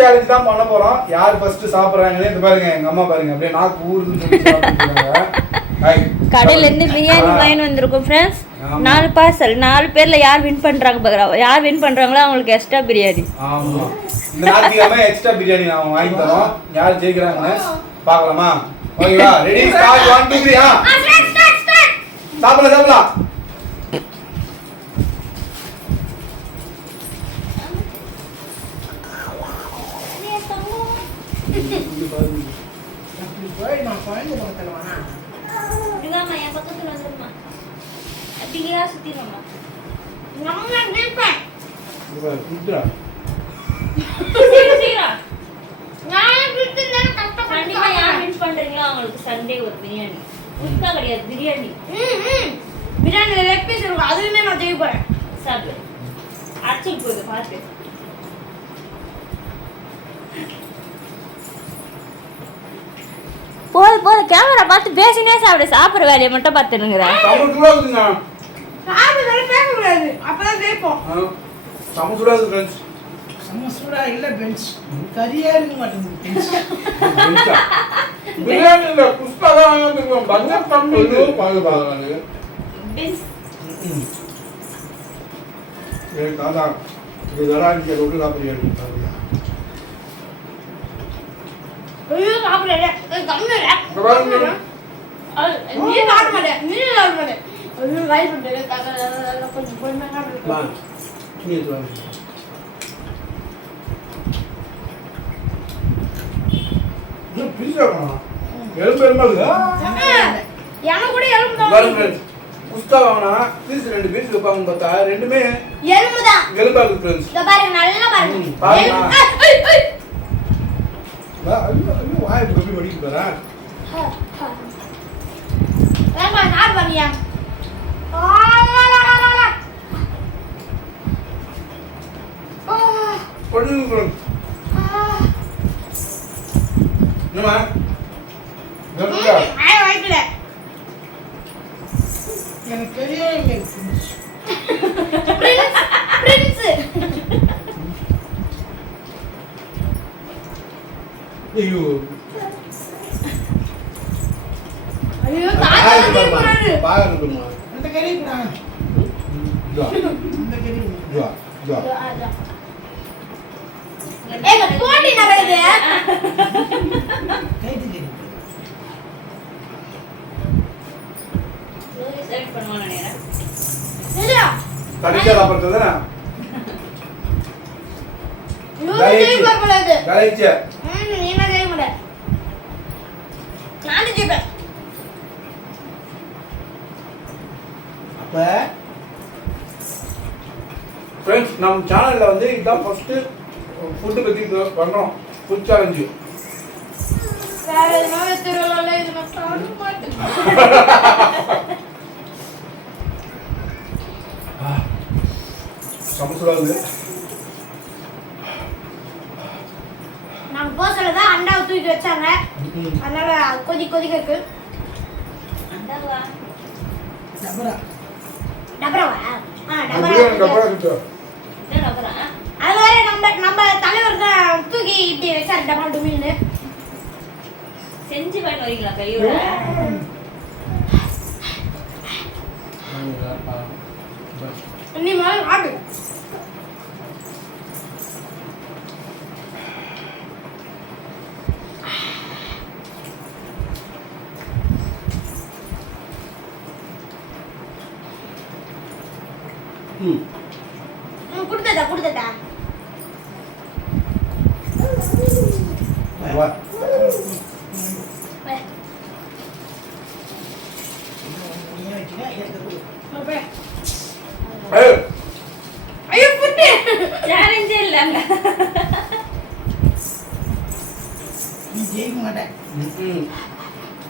Challenge தான் பண்ண போறோம். யார் ஃபர்ஸ்ட் சாப்பிடுறாங்கன்னு இந்த பாருங்க, எங்க அம்மா பாருங்க அப்படியே நாக்கு ஊறுதுன்னு சொல்லி சாப்பிடுறாங்க. கடையில இருந்து பிரியாணி வாங்கி வந்திருக்கோம் ஃப்ரெண்ட்ஸ். 4 பார்சல். 4 பேர்ல யார் வின் பண்றாங்க பாக்குறோம். யார் வின் பண்றாங்களோ அவங்களுக்கு எக்ஸ்ட்ரா பிரியாணி. ஆமா, இந்த நாளைக்கு எக்ஸ்ட்ரா பிரியாணி நாம வாங்கி தரோம். யார் ஜெயிக்கிறாங்கன்னு பார்க்கலாமா? ஓகேவா? ரெடி ஸ்டார்ட் 1 2 3 சாப்பிடலாம். நான் குழந்தை பக்கத்துல வானா இதுவாமா என் பக்கத்துல வந்துருமா. அப்படியே சுத்திடுமா. நம்ம நிப்பேன் இது குடுடா. சீரா நான் கிட்டே கரெக்ட்டா கண்டிப்பா யார் வின் பண்றீங்களோ அவங்களுக்கு சண்டே ஒரு பிரியாணி. முட்டை கிடையாது, பிரியாணி. பிரியாணில லெக் பீஸ் இருக்கும், அதுவுமே நான் தேவை போறேன். சாப்பிடு. அடிச்சு போகுது பாத்து. போது கேமரா பார்த்து பேசினே சாப்பிடுற வேலையை மட்டும் பார்த்துனுங்கிற. சமசுடா இருக்குங்க. சாப்பிடுறத பேச கூடாது, அப்பதான் கேட்போம். சமசுடா இருக்கு फ्रेंड्स. சமசுடா இல்ல பெஞ்ச். கரியா இருக்க மாட்டேங்குது பெஞ்ச். பெஞ்சா. பிரியாணில குஸ்கா தான் வாங்குறோம். பஞ்சம் கம்மி பாருங்க. பெஞ்ச். ஏய் தாத்தா, இது வராங்க ரொட்டி சாப்பிடுறீங்க பாருங்க. ஐயோ சாப்பிடல. கம்மியா. நீ சாப்பிட மாட்டே. ஐயோ ரைஸ் பண்ணல. கொஞ்சம் பொறுமையா சாப்பிடு. வா. நீ இது வாங்க. இது பீஸா வேணா. எலும்பு எனக்கு கூட எலும்பு தான். பாருங்க குஸ்கா வாங்கினா பீஸ் 2 பீஸ் வைப்பாங்க பார்த்தா ரெண்டுமே எலும்பு தான். எலும்பா இருக்கு फ्रेंड्स. இத பாருங்க, நல்லா பாருங்க. பாருங்க. வா, ஐயோ வாய் எப்படி வடிக்கு பாரா. ஏமா சாப்பிட பாரியா. பொண்ணுங்க என்னமா கருடா ஆய் வைக்கல. எனக்கு தெரியவே பிரின்ஸ். ஐயோ ஐயோ தாத்தா போறாரு. பாருங்கம்மா. அந்த கறி குடா. இதா அந்த கறி. இதா ஏங்க போட்டி நடக்குது. கைது கறி. சோரி செலக்ட் பண்ணுவானே நேரா. இல்லையா? கடிச்சா சாப்பிடுறதுனா யூசி பார்க்கலாது. கலைச்சே நீ என்ன செய்ய முடியல. நான் ஜெயிப்பேன். அப்ப फ्रेंड्स நம்ம சேனல்ல வந்து இதான் ஃபர்ஸ்ட் ஃபுட் பத்தி பண்றோம். Food challenge. வேற எதுனா தெரியல, இது நான் சாப்பிட மாட்டேன். சமசுடா இருக்கு. நான் போசல தான் அண்டாவை தூக்கி வச்சாங்க. அதனால கொதிக்க இருக்கு. அண்டாவா? டபரவா? பிரியாணி டப்பா இருக்கு. என்ன நபரா? அது வேற நம்ம தலைவர் தான் தூக்கி இப்படி வச்சாரு டபா டுமின்னு. செஞ்சு பண்ண வரீங்களா கையோட? நீ முதல்ல ஆடு. குடுத்ததா வா. ஏய் ஐயோ புட்டி சேலஞ்சே இல்லங்க. நீ ஜெயிக்க மாட்டே.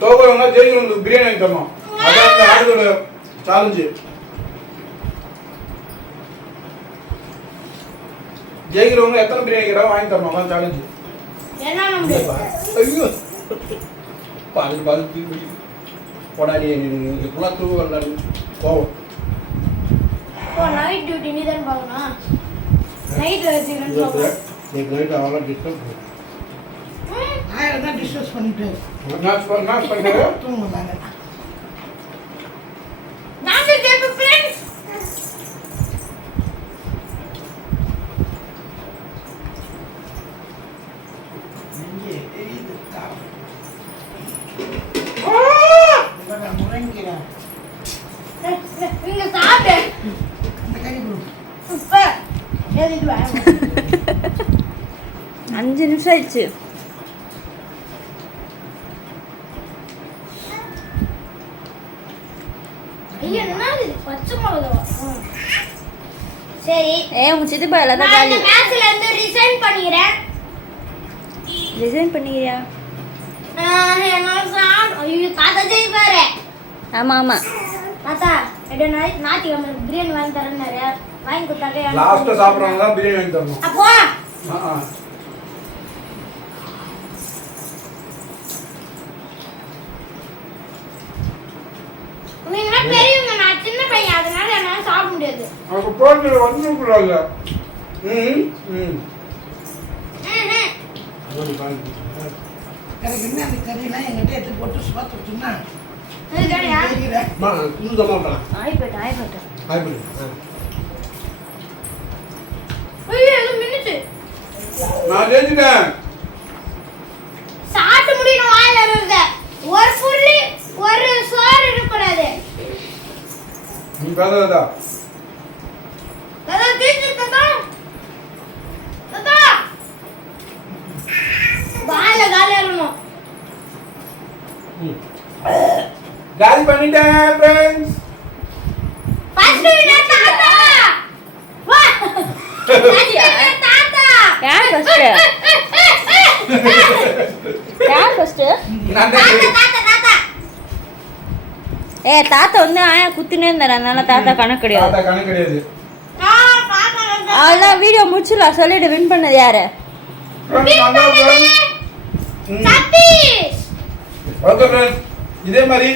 தோக்குறவங்க ஜெயிக்கிறவங்களுக்கு பிரியாணி வாங்கி தரணும். அதான் இந்த ஆடோட சேலஞ்சு. ஜெயிக்கிறவங்க எத்தனை பிரியாணி கேட்டாலும் வாங்கி தரணும். அதான் சேலஞ்சு. என்ன நம்ம ஐயோ பாது போடாடி எப்பெல்லாம் தூக்க வரலாடி கோவம். நைட் டியூட்டி நீ தான் பார்க்கணும். நைட்ல வச்சுக்கிறேன்னு एक नाइट आवाला डिस्टर्ब நான் தான் டிஸ்கஸ் பண்ணிட்டு नाच பண்ணிட்டு தூங்குறாங்க. நான் கேப்ப फ्रेंड्स நெஞ்சே தெரியுது கால். இவங்க முறங்கிற நீங்க சாப்பிடு அந்த கறி கொடு. சூப்பர் எதுக்கு வேணும் 5 நிமிஷம் ஆயிடுச்சு. ஐயா என்னது இது? பச்சை மிளகாவா சரி உங்க சித்தப்பா எல்லாத்தையும் நான் இந்த காலி மேட்ச்ல இருந்து ரிசைன் பண்ணிக்கிறேன் ரிசைன் பண்ணிக்கிறியா? என்னால ஐயோ தாத்தா ஜெயிப்பாரு ஆமா ஆமா. தாத்தா எடு ஞாயிற்றுக்கிழமை பிரியாணி வாங்கி தரேன்னாரு வாங்கி கொடுத்தாக்க லாஸ்டா சாப்பிடுறவங்க தான் பிரியாணி வாங்கி தரணும் அப்போ நீங்க பெரியவங்க நான் சின்ன பையன் அதனால என்னால சாப்பிட முடியாது அப்ப போட்டு வந்து கூடாது ம் ம் அது பாருங்க எனக்கு என்ன அந்த கறினா எங்கிட்ட எடுத்து போட்டு சுவாத்துட்டுன்னா இதுக்கடையா மா குடுதமா பண்ணலாம் ஆயிப்போட்டு ஹாய் பண்ணு ஐயோ இது மின்னுச்சு நான் ஜெயிச்சிட்டேன் சாப்பிட்டு முடியணும் வாயில இருந்து ஒரு புள்ளி ஒரு சோறு இருக்கக்கூடாது நீ பேசாதடா தாத்தா தீச்சு தாத்தா தாத்தா வாயில காலி ஆகணும் காலி பண்ணிட்டேன் ஃப்ரெண்ட்ஸ் ஃபர்ஸ்ட் வின்னர் தாத்தா வா தாத்தா யார் ஃபர்ஸ்ட்? யார் ஃபர்ஸ்ட்? நான் தாத்தா தாத்தா தாத்தா வந்து ஆயா குத்தினே இருந்தாரு, அதனால தாத்தா கணக்கு கிடையாது. தாத்தா கணக்கு கிடையாது அவ்வளோதான், வீடியோ முடிச்சிடலாம். சொல்லிட்டு வின் பண்ணது யாரு? சதீஷ் ஓகே ஃப்ரெண்ட்ஸ், இதே மாதிரி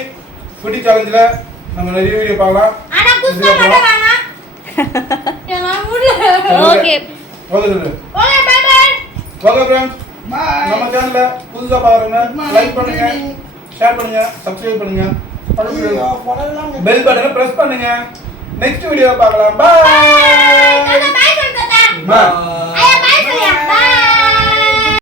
ஃபுட்டி சேலஞ்சில் நம்ம நிறைய வீடியோ பார்க்கலாம். ஆனா குஸ்கா மட்டும் வேணாம் என்னால முடியல ஓகே ஓகே சொல்லு. Okay bye bye okay friends, நம்ம சேனல்ல புதுசா பாக்குறவங்க லைக் பண்ணுங்க, ஷேர் பண்ணுங்க, சப்ஸ்கிரைப் பண்ணுங்க, பக்கத்துல பெல் பட்டனை பிரஸ் பண்ணுங்க. நெக்ஸ்ட் வீடியோ பார்க்கலாம். பை தாத்தா பை சொல்லுங்க தாத்தா பை. ஐயா